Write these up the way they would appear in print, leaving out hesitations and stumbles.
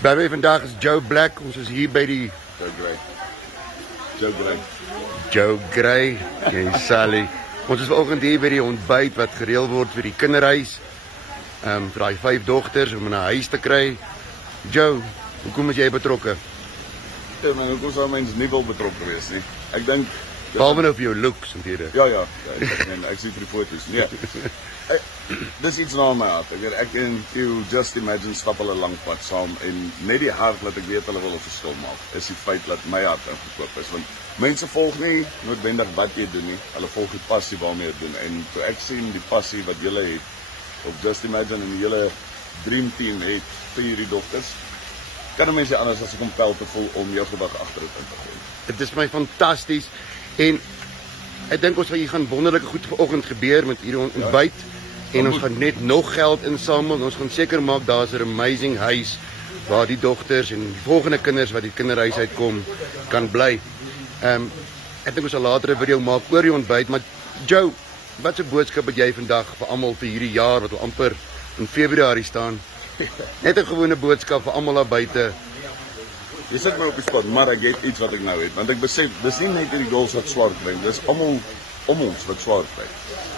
Bij mij vandaag is Joe Black. Ons is hier bij die Joe Gray. Jy Sally. Ons is vanoggend hier by die ontbyt wat gereël word vir die kinderhuis. Vir daai 5 dogters om in 'n huis te kry. Joe, hoekom is jy betrokke? Ja, maar hoekom sou mens nie wil betrokke wees nie? Ek dink Behalwe nou vir jou looks natuurlijk. Ja, ek sien vir die foto's. Nee. Dis iets na my hart. Ek en you Just Imagine stap hulle lank pad saam en net die hart wat ek weet hulle wil 'n verskil maak, is die feit dat my hart ingekoop is. Want mense volg nie noodwendig wat jy doen nie, hulle volg die passie waarmee jy doen. En toe ek sien die passie wat julle het op Just Imagine en die hele Dream Team het vir hierdie dogters, kan 'n mens nie anders as 'n compel te voel om jou gewig agter dit in te gooi. Dit is my fantasties en ek dink ons hier gaan wonderlike goed vanoggend gebeur met hierdie ontbyt en ons gaan net nog geld insamel. Ons gaan seker maak daar's 'n amazing huis waar die dogters en die volgende kinders wat die kinderhuis uitkom kan bly. Ek dink ons sal later 'n video maak oor die ontbyt, maar Joe, wat 'n boodskap het jy vandag vir almal vir hierdie jaar wat al amper in Februarie staan? Net 'n gewone boodskap vir almal daar buite. Jy sit my op die spot, maar ek het iets wat ek nou het, want ek besef, dis nie net die girls wat swaar kry, dis almal om ons wat swaar kry.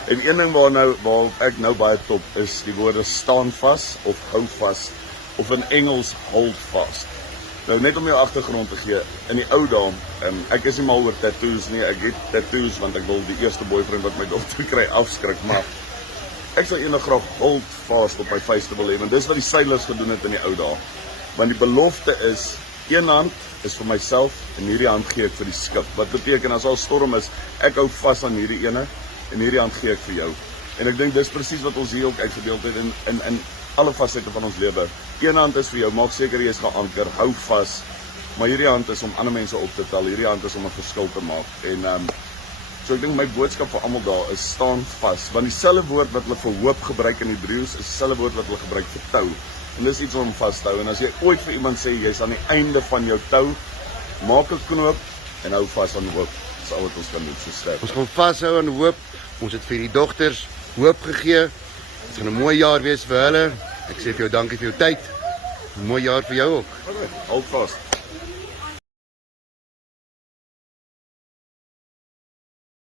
En een ding waar ek nou baie top is die woorde staan vas of hou vas, of in Engels hold fast. Nou net om jou agtergrond te gee, in die ou dae, ek is nie mal oor tattoos nie, ek het tattoos want ek wil die eerste boyfriend wat my dogter kry afskrik, maar ek sal eendag graag hold fast op my face wil hê, want dis wat die sailors gedoen het in die ou dae. Want die belofte is, een hand is vir myself en hierdie hand gee ek vir die skip. Wat beteken as al storm is, ek hou vas aan hierdie ene en hierdie hand gee ek vir jou. En ek dink dis presies wat ons hier ook uitgedeel het in alle fasette van ons lewe. Een hand is vir jou, maak seker jy is geanker, hou vas. Maar hierdie hand is om ander mense op te tel, hierdie hand is om 'n verskil te maak. En so ek dink my boodskap vir almal daar is staan vas, want dieselfde woord wat hulle vir hoop gebruik in Hebreëus is dieselfde woord wat hulle gebruik vir tou. En dis iets om vas te hou. En as jy ooit vir iemand sê jy's aan die einde van jou tou, maak 'n knoop en hou vas aan hoop. Dis al wat ons kan doen, so sterk. Ons gaan vashou aan hoop. Ons het vir die dogters hoop gegee. Dit gaan 'n mooi jaar wees vir hulle. Ek sê vir jou dankie vir jou tyd. 'n Mooi jaar vir jou ook. Hou vas.